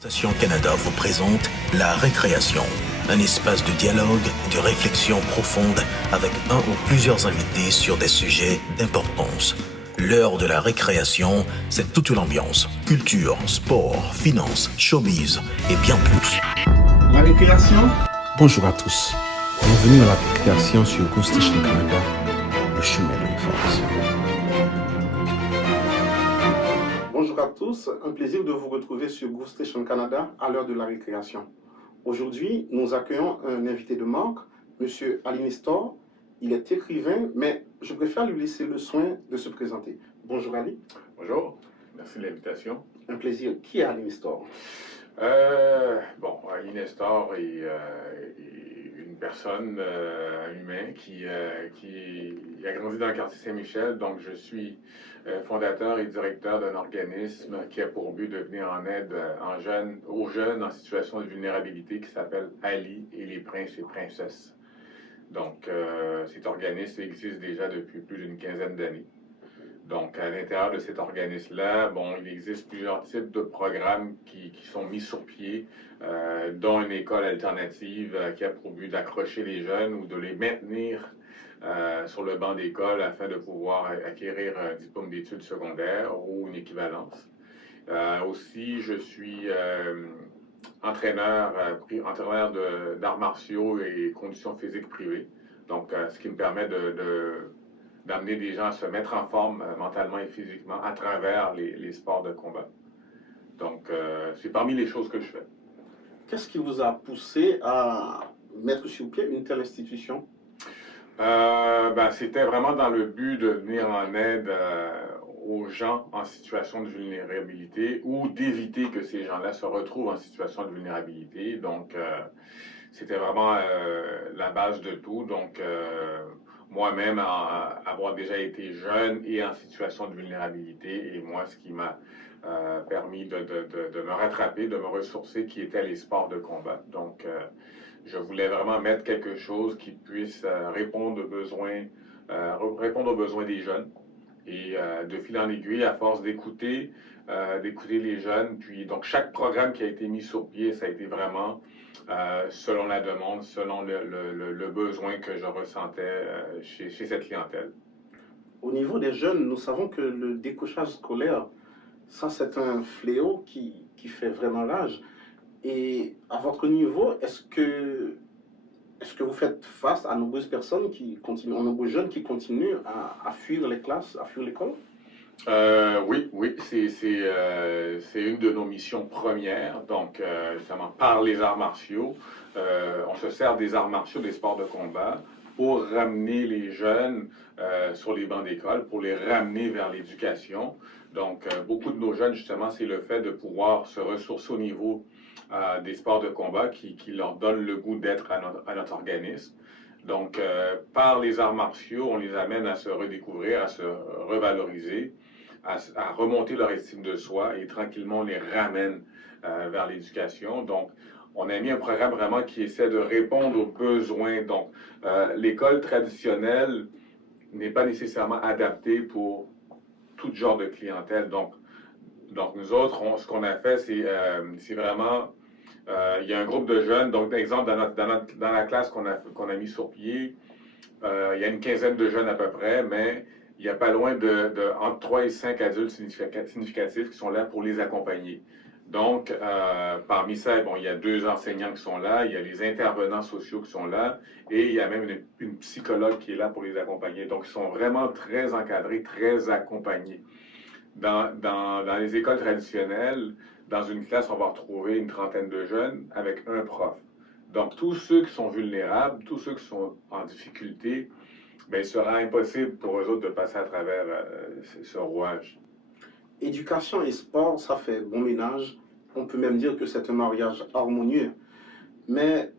Station Canada vous présente La Récréation, un espace de dialogue et de réflexion profonde avec un ou plusieurs invités sur des sujets d'importance. L'heure de la récréation, c'est toute une ambiance. Culture, sport, finance, showbiz et bien plus. La récréation. Bonjour à tous. Bienvenue à la récréation sur Go Station Canada, le chemin de l'information. Bonjour à tous, un plaisir de vous retrouver sur Go Station Canada à l'heure de la récréation. Aujourd'hui, nous accueillons un invité de marque, M. Ali Nestor. Il est écrivain, mais je préfère lui laisser le soin de se présenter. Bonjour Ali. Bonjour, merci de l'invitation. Un plaisir. Qui est Ali Nestor? Ali Nestor est une personne, un humain qui a grandi dans le quartier Saint-Michel. Donc, je suis fondateur et directeur d'un organisme qui a pour but de venir en aide aux jeunes en situation de vulnérabilité qui s'appelle Ali et les princes et princesses. Donc, cet organisme existe déjà depuis plus d'une quinzaine d'années. Donc, à l'intérieur de cet organisme-là, il existe plusieurs types de programmes qui sont mis sur pied, dont une école alternative qui a pour but d'accrocher les jeunes ou de les maintenir sur le banc d'école afin de pouvoir acquérir un diplôme d'études secondaires ou une équivalence. Aussi, je suis entraîneur d'arts martiaux et conditions physiques privées. Donc, ce qui me permet d'amener des gens à se mettre en forme mentalement et physiquement à travers les sports de combat. Donc, c'est parmi les choses que je fais. Qu'est-ce qui vous a poussé à mettre sur pied une telle institution? C'était vraiment dans le but de venir en aide aux gens en situation de vulnérabilité ou d'éviter que ces gens-là se retrouvent en situation de vulnérabilité. Donc, c'était vraiment la base de tout. Donc, moi-même, avoir déjà été jeune et en situation de vulnérabilité, et moi, ce qui m'a permis de me rattraper, de me ressourcer, qui étaient les sports de combat. Donc, je voulais vraiment mettre quelque chose qui puisse répondre aux besoins des jeunes. Et de fil en aiguille, à force d'écouter les jeunes, puis donc chaque programme qui a été mis sur pied, ça a été vraiment selon la demande, selon le besoin que je ressentais chez cette clientèle. Au niveau des jeunes, nous savons que le décrochage scolaire, ça c'est un fléau qui fait vraiment rage. Et à votre niveau, est-ce que vous faites face à nombreuses personnes nombreux jeunes qui continuent à fuir les classes, à fuir l'école? Oui, c'est une de nos missions premières. Donc, justement, par les arts martiaux, on se sert des arts martiaux, des sports de combat, pour ramener les jeunes sur les bancs d'école, pour les ramener vers l'éducation. Donc, beaucoup de nos jeunes, justement, c'est le fait de pouvoir se ressourcer au niveau des sports de combat qui leur donne le goût d'être à notre organisme. Donc, par les arts martiaux, on les amène à se redécouvrir, à se revaloriser, à remonter leur estime de soi et tranquillement on les ramène vers l'éducation. Donc, on a mis un programme vraiment qui essaie de répondre aux besoins. Donc, l'école traditionnelle n'est pas nécessairement adaptée pour tout genre de clientèle. Donc nous autres, ce qu'on a fait, c'est vraiment... il y a un groupe de jeunes, donc par exemple, dans la classe qu'on a mis sur pied, il y a une quinzaine de jeunes à peu près, mais il n'y a pas loin entre 3 et 5 adultes significatifs qui sont là pour les accompagner. Donc, parmi ça, il y a 2 enseignants qui sont là, il y a les intervenants sociaux qui sont là, et il y a même une psychologue qui est là pour les accompagner. Donc, ils sont vraiment très encadrés, très accompagnés. Dans les écoles traditionnelles, dans une classe, on va retrouver une trentaine de jeunes avec un prof. Donc, tous ceux qui sont vulnérables, tous ceux qui sont en difficulté, il sera impossible pour eux autres de passer à travers ce rouage. Éducation et sport, ça fait bon ménage. On peut même dire que c'est un mariage harmonieux. Mais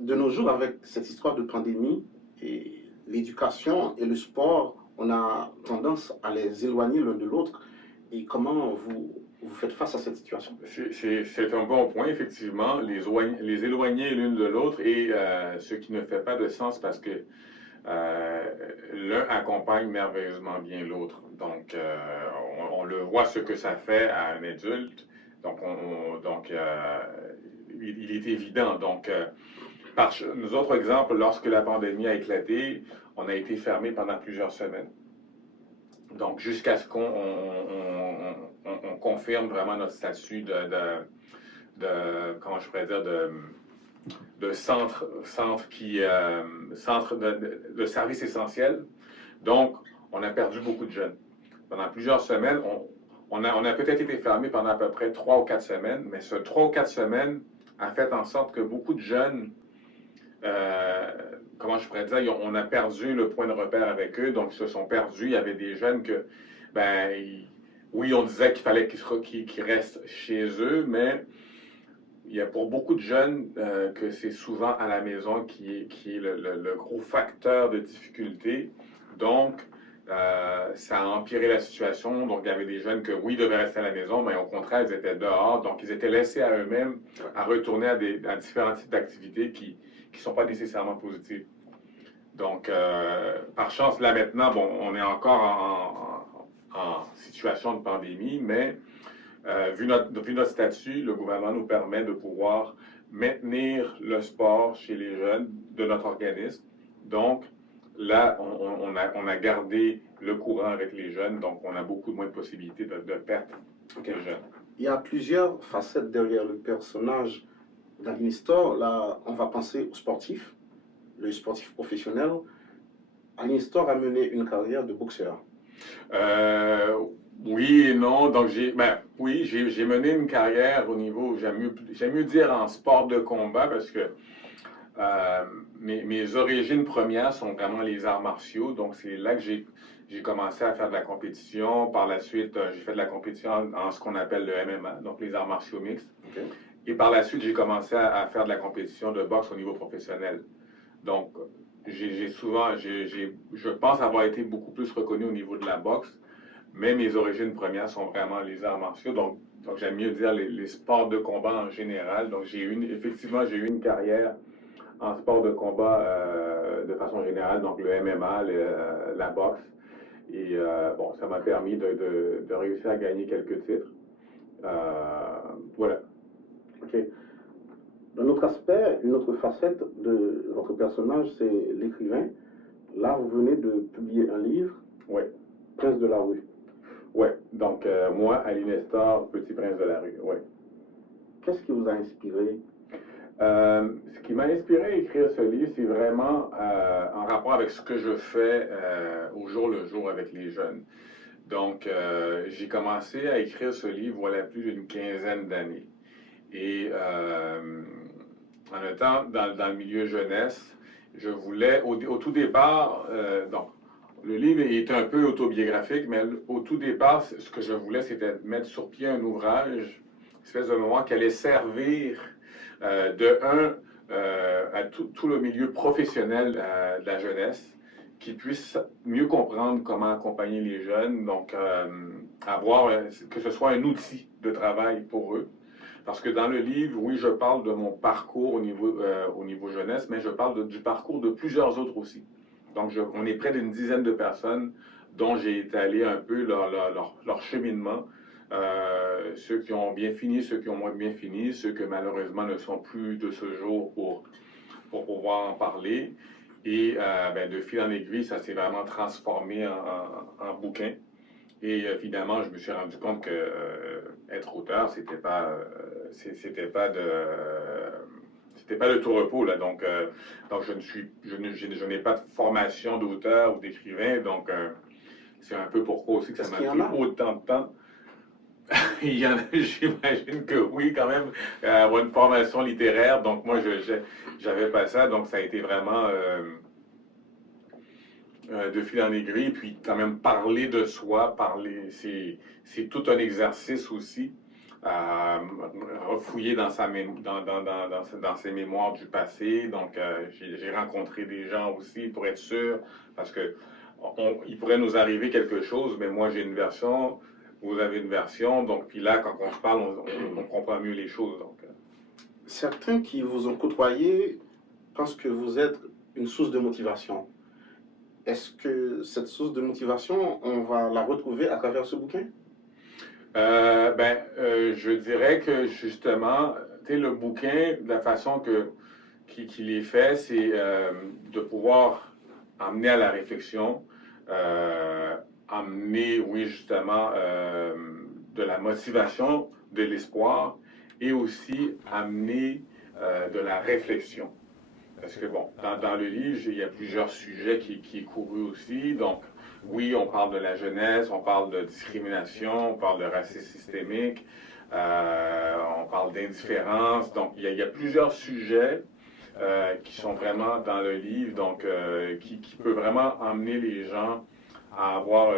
de nos jours, avec cette histoire de pandémie, et l'éducation et le sport, on a tendance à les éloigner l'un de l'autre. Et comment vous faites face à cette situation? C'est un bon point, effectivement, les éloigner l'une de l'autre, et ce qui ne fait pas de sens parce que l'un accompagne merveilleusement bien l'autre. Donc, on le voit ce que ça fait à un adulte Il est évident. Donc, nous autres exemples, lorsque la pandémie a éclaté, on a été fermé pendant plusieurs semaines. Donc, jusqu'à ce qu'on confirme vraiment notre statut comment je pourrais dire, de centre de service essentiel. Donc, on a perdu beaucoup de jeunes. Pendant plusieurs semaines, on a peut-être été fermé pendant à peu près 3 ou 4 semaines, mais ce 3 ou 4 semaines a fait en sorte que beaucoup de jeunes, comment je pourrais dire, on a perdu le point de repère avec eux, donc ils se sont perdus. Il y avait des jeunes que, oui, on disait qu'il fallait qu'ils restent chez eux, mais il y a pour beaucoup de jeunes que c'est souvent à la maison qui est le gros facteur de difficulté. Donc, ça a empiré la situation. Donc, il y avait des jeunes que, oui, devaient rester à la maison, mais au contraire, ils étaient dehors. Donc, ils étaient laissés à eux-mêmes à retourner à différents types d'activités qui ne sont pas nécessairement positives. Donc, par chance, là maintenant, bon, on est encore en situation de pandémie, mais vu notre statut, le gouvernement nous permet de pouvoir maintenir le sport chez les jeunes de notre organisme. Donc, là, on a gardé le courant avec les jeunes, donc on a beaucoup moins de possibilités de perte des jeunes. Il y a plusieurs facettes derrière le personnage d'Ali Nestor. Là, on va penser au sportif, le sportif professionnel. Ali Nestor a mené une carrière de boxeur. Oui et non. Donc, j'ai mené une carrière au niveau, j'aime mieux dire en sport de combat parce que mes origines premières sont vraiment les arts martiaux. Donc, c'est là que j'ai commencé à faire de la compétition. Par la suite, j'ai fait de la compétition en ce qu'on appelle le MMA, donc les arts martiaux mixtes. Okay. Et par la suite, j'ai commencé à faire de la compétition de boxe au niveau professionnel. Donc, je pense avoir été beaucoup plus reconnu au niveau de la boxe, mais mes origines premières sont vraiment les arts martiaux. Donc j'aime mieux dire les sports de combat en général. Donc, effectivement, j'ai eu une carrière en sport de combat de façon générale, donc le MMA, la boxe. Et bon, ça m'a permis de réussir à gagner quelques titres. Voilà. OK. Un autre aspect, une autre facette de votre personnage, c'est l'écrivain. Là, vous venez de publier un livre, Oui. Prince de la rue. Oui, donc moi, Ali Nestor, Petit Prince de la rue, oui. Qu'est-ce qui vous a inspiré? Ce qui m'a inspiré à écrire ce livre, c'est vraiment en rapport avec ce que je fais au jour le jour avec les jeunes. Donc, j'ai commencé à écrire ce livre, voilà, plus d'une quinzaine d'années. Et en étant dans le milieu jeunesse, je voulais, au tout départ, donc, le livre est un peu autobiographique, mais au tout départ, ce que je voulais, c'était mettre sur pied un ouvrage, une espèce de mémoire qui allait servir à tout le milieu professionnel de la jeunesse, qui puisse mieux comprendre comment accompagner les jeunes, donc que ce soit un outil de travail pour eux. Parce que dans le livre, oui, je parle de mon parcours au niveau jeunesse, mais je parle du parcours de plusieurs autres aussi. Donc, on est près d'une dizaine de personnes dont j'ai étalé un peu leur cheminement. Ceux qui ont bien fini, ceux qui ont moins bien fini, ceux que malheureusement ne sont plus de ce jour pour pouvoir en parler. Et de fil en aiguille, ça s'est vraiment transformé en bouquin. Et finalement, je me suis rendu compte que être auteur, c'était pas de tout repos là. Donc je n'ai pas de formation d'auteur ou d'écrivain. Donc c'est un peu pourquoi aussi que ça m'a pris autant de temps. Il y en a, j'imagine que oui, quand même, avoir une formation littéraire. Donc moi, j'avais pas ça. Donc ça a été vraiment de fil en aiguille, puis quand même parler de soi, c'est tout un exercice aussi, refouiller dans ses mémoires du passé. Donc j'ai rencontré des gens aussi pour être sûr, parce que il pourrait nous arriver quelque chose, mais moi j'ai une version, vous avez une version, donc puis là quand on se parle, on comprend mieux les choses. Donc. Certains qui vous ont côtoyé pensent que vous êtes une source de motivation. Est-ce que cette source de motivation, on va la retrouver à travers ce bouquin? Je dirais que justement, tu sais, le bouquin, de la façon qu'il est fait, c'est de pouvoir amener à la réflexion, amener, oui, justement, de la motivation, de l'espoir, et aussi amener de la réflexion. Parce que, bon, dans le livre, il y a plusieurs sujets qui est couru aussi. Donc, oui, on parle de la jeunesse, on parle de discrimination, on parle de racisme systémique, on parle d'indifférence. Donc, il y a plusieurs sujets qui sont vraiment dans le livre, donc qui peut vraiment emmener les gens à avoir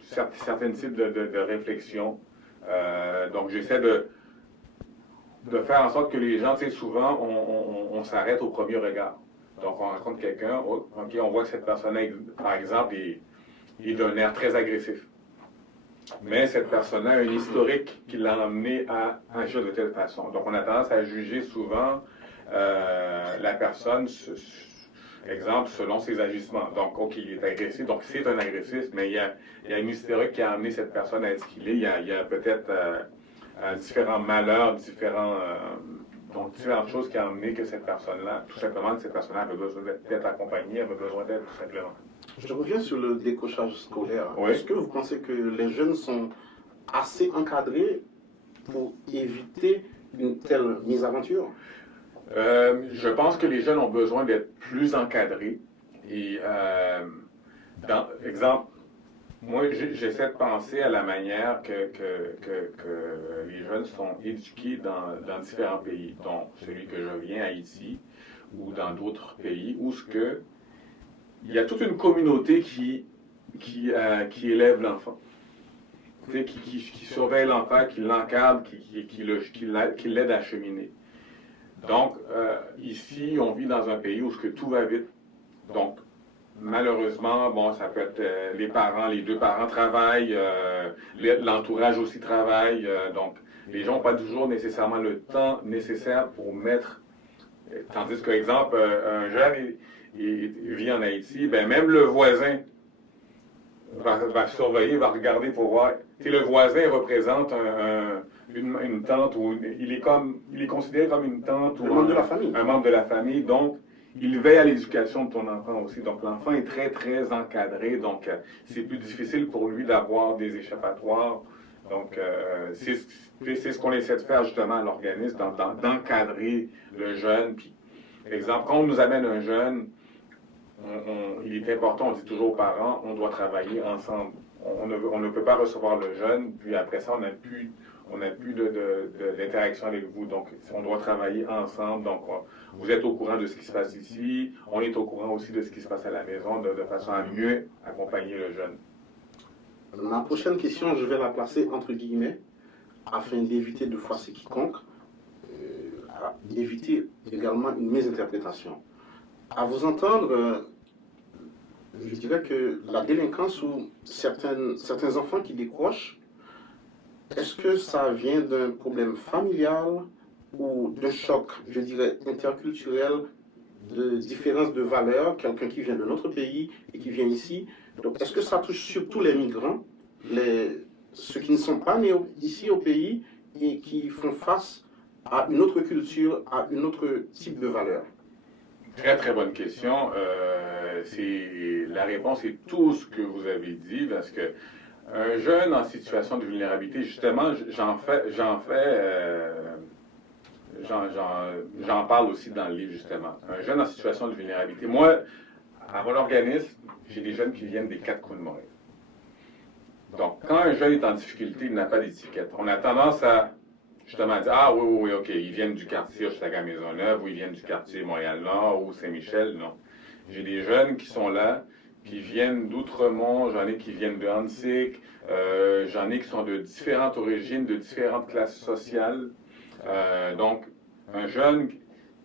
certains types de réflexion. Donc, j'essaie de faire en sorte que les gens, tu sais, souvent, on s'arrête au premier regard. Donc, on rencontre quelqu'un, OK, on voit que cette personne-là, par exemple, est d'un air très agressif. Mais cette personne-là a un historique qui l'a amené à agir de telle façon. Donc, on a tendance à juger souvent la personne, exemple, selon ses agissements. Donc, OK, il est agressif, donc c'est un agressif, mais il y a un historique qui a amené cette personne à être ce qu'il est. Il y a peut-être différents malheurs, donc différentes choses qui ont amené que cette personne-là, tout simplement, cette personne-là avait besoin d'être accompagnée, avait besoin d'aide, tout simplement. Je reviens sur le décrochage scolaire. Oui. Est-ce que vous pensez que les jeunes sont assez encadrés pour éviter une telle mésaventure? Je pense que les jeunes ont besoin d'être plus encadrés. Et, exemple, moi, j'essaie de penser à la manière que les jeunes sont éduqués dans différents pays, dont celui que je viens, Haïti, ou dans d'autres pays, où il y a toute une communauté qui élève l'enfant, qui surveille l'enfant, qui l'encadre, qui l'aide à cheminer. Donc, ici, on vit dans un pays où tout va vite. Donc, malheureusement, bon, ça peut être les deux parents travaillent, l'entourage aussi travaille, donc les gens n'ont pas toujours nécessairement le temps nécessaire pour mettre, tandis que, exemple, un jeune il vit en Haïti, ben même le voisin va surveiller, va regarder pour voir. Si le voisin représente une tante, ou il est considéré comme une tante ou un membre de la famille. Un membre de la famille, donc il veille à l'éducation de ton enfant aussi. Donc, l'enfant est très, très encadré. Donc, c'est plus difficile pour lui d'avoir des échappatoires. Donc, c'est ce qu'on essaie de faire justement à l'organisme, d'encadrer le jeune. Puis, exemple, quand on nous amène un jeune, il est important, on dit toujours aux parents, on doit travailler ensemble. On ne peut pas recevoir le jeune, puis après ça, on n'a plus d'interaction avec vous. Donc, on doit travailler ensemble. Donc, vous êtes au courant de ce qui se passe ici. On est au courant aussi de ce qui se passe à la maison, de façon à mieux accompagner le jeune. Ma prochaine question, je vais la placer entre guillemets, afin d'éviter de froisser quiconque, d'éviter également une mésinterprétation. À vous entendre, je dirais que la délinquance ou certains enfants qui décrochent, est-ce que ça vient d'un problème familial ou d'un choc, je dirais, interculturel, de différence de valeurs, quelqu'un qui vient de notre pays et qui vient ici? Donc, est-ce que ça touche surtout les migrants, ceux qui ne sont pas nés ici au pays et qui font face à une autre culture, à un autre type de valeur? Très, très bonne question. La réponse est tout ce que vous avez dit, parce que un jeune en situation de vulnérabilité, justement, j'en parle aussi dans le livre, justement. Un jeune en situation de vulnérabilité. Moi, à mon organisme, j'ai des jeunes qui viennent des 4 coins de Montréal. Donc, quand un jeune est en difficulté, il n'a pas d'étiquette. On a tendance à justement dire, ah oui, OK, ils viennent du quartier Hochelaga-Maisonneuve, ou ils viennent du quartier Montréal-Nord, ou Saint-Michel. Non. J'ai des jeunes qui sont là, qui viennent d'Outremont, j'en ai qui viennent de Hansik, j'en ai qui sont de différentes origines, de différentes classes sociales. Donc, un jeune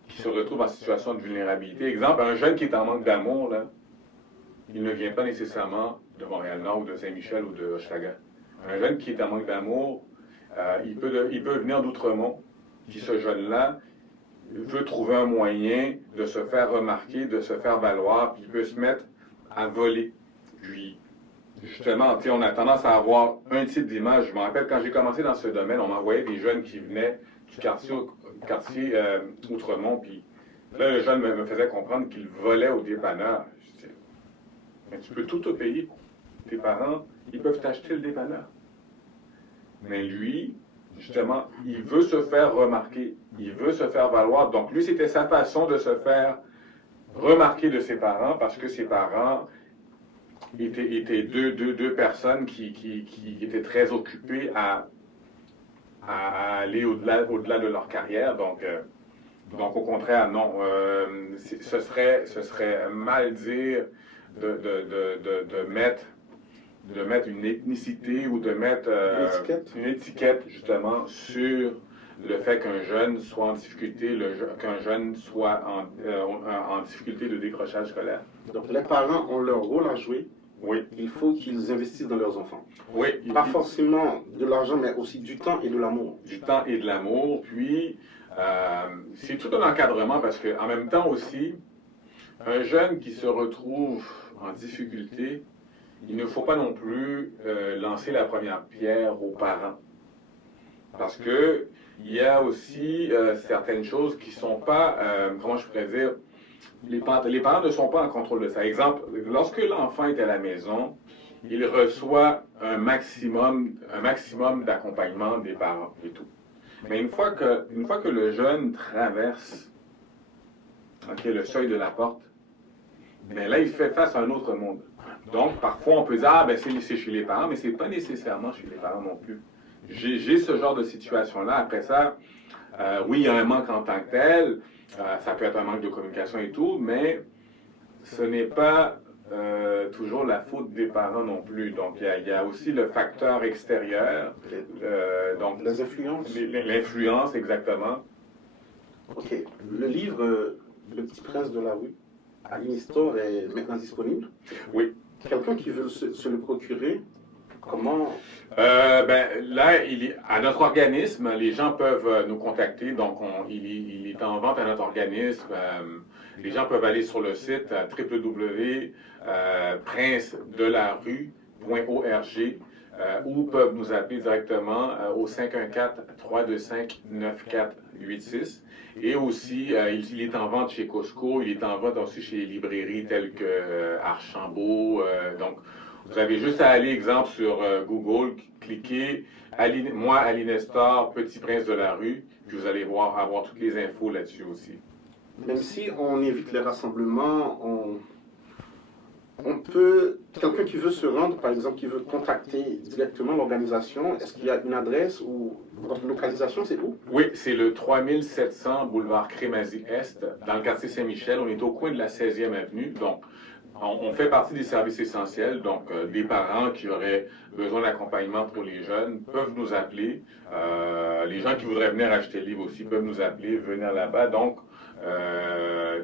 qui se retrouve en situation de vulnérabilité, exemple, un jeune qui est en manque d'amour, là, il ne vient pas nécessairement de Montréal-Nord ou de Saint-Michel ou de Hochelaga. Un jeune qui est en manque d'amour, il peut venir d'Outremont, puis ce jeune-là veut trouver un moyen de se faire remarquer, de se faire valoir, puis il peut se mettre à voler. Puis justement, on a tendance à avoir un type d'image. Je me rappelle, quand j'ai commencé dans ce domaine, on m'envoyait des jeunes qui venaient du quartier Outremont, puis là, le jeune me faisait comprendre qu'il volait au dépanneur. Je disais, mais tu peux tout te payer. Tes parents, ils peuvent t'acheter le dépanneur. Mais lui, justement, il veut se faire remarquer, il veut se faire valoir. Donc lui, c'était sa façon de se faire remarquer de ses parents, parce que ses parents étaient deux personnes qui étaient très occupées à aller au-delà de leur carrière. Donc au contraire, non. Ce serait mal dire de mettre une ethnicité ou de mettre une étiquette justement sur le fait qu'un jeune soit en difficulté, qu'un jeune soit en difficulté de décrochage scolaire. Donc les parents ont leur rôle à jouer. Oui. Il faut qu'ils investissent dans leurs enfants. Oui. Pas forcément de l'argent, mais aussi du temps et de l'amour. Du temps et de l'amour. Puis, c'est tout un encadrement parce qu'en même temps aussi, un jeune qui se retrouve en difficulté, il ne faut pas non plus lancer la première pierre aux parents. Parce que il y a aussi certaines choses qui ne sont pas, comment je pourrais dire, les parents ne sont pas en contrôle de ça. Exemple, lorsque l'enfant est à la maison, il reçoit un maximum d'accompagnement des parents et tout. Mais une fois que le jeune traverse le seuil de la porte, mais là, il fait face à un autre monde. Donc, parfois, on peut dire, ah, ben, c'est chez les parents, mais c'est pas nécessairement chez les parents non plus. J'ai ce genre de situation-là. Après ça, oui, il y a un manque en tant que tel. Ça peut être un manque de communication et tout, mais ce n'est pas toujours la faute des parents non plus. Donc, il y a aussi le facteur extérieur. Donc, les influences. L'influence, exactement. Ok. Le livre Le Petit Prince de la rue, à l'Unistor, est maintenant disponible. Oui. Quelqu'un qui veut se le procurer, comment... Là, à notre organisme, les gens peuvent nous contacter. Donc, il est en vente à notre organisme. Les gens peuvent aller sur le site www.princedelarue.org ou peuvent nous appeler directement au 514-325-9486. Et aussi, il est en vente chez Costco, il est en vente aussi chez les librairies telles que Archambault. Donc, vous avez juste à aller, exemple, sur Google, cliquer moi, Aline Nestor, Petit Prince de la rue, puis vous allez avoir toutes les infos là-dessus aussi. Même si on évite les rassemblements, on peut, quelqu'un qui veut se rendre, par exemple, qui veut contacter directement l'organisation, est-ce qu'il y a une adresse ou votre localisation, c'est où? Oui, c'est le 3700 boulevard Crémazie-Est, dans le quartier Saint-Michel. On est au coin de la 16e avenue, donc on fait partie des services essentiels, donc des parents qui auraient besoin d'accompagnement pour les jeunes peuvent nous appeler. Les gens qui voudraient venir acheter le livre aussi peuvent nous appeler, venir là-bas. Donc,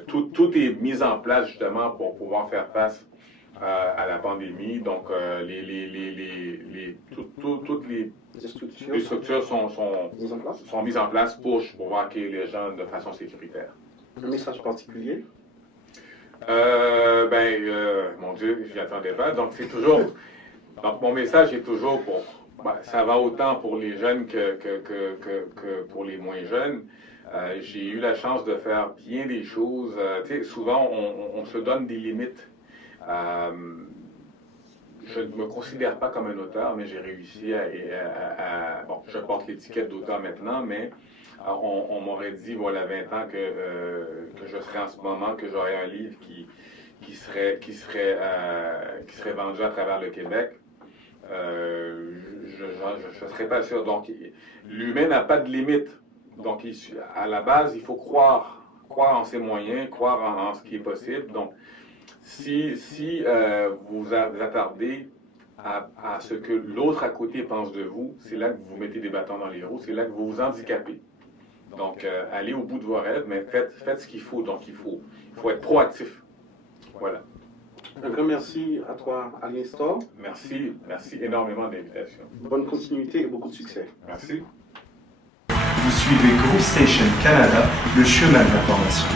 tout est mis en place justement pour pouvoir faire face à la pandémie. Donc, toutes les structures sont mises en place pour pouvoir accueillir les gens de façon sécuritaire. Un message particulier? Mon Dieu, je n'y attendais pas. Donc, c'est toujours. Donc, mon message est toujours pour. Ça va autant pour les jeunes que pour les moins jeunes. J'ai eu la chance de faire bien des choses. Souvent, on se donne des limites. Je ne me considère pas comme un auteur, mais j'ai réussi bon, je porte l'étiquette d'auteur maintenant, mais on m'aurait dit, voilà, 20 ans que je serais en ce moment, que j'aurais un livre qui serait vendu à travers le Québec. Je ne serais pas sûr. Donc, l'humain n'a pas de limite. Donc, à la base, il faut croire en ses moyens, croire en ce qui est possible. Donc, si vous attardez à ce que l'autre à côté pense de vous, c'est là que vous mettez des bâtons dans les roues, c'est là que vous vous handicapez. Donc, allez au bout de vos rêves, mais faites ce qu'il faut. Donc, il faut être proactif. Voilà. Un grand merci à toi, Aline Nestor. Merci énormément de l'invitation. Bonne continuité et beaucoup de succès. Merci. Vous suivez Group Station Canada, le chemin de l'information.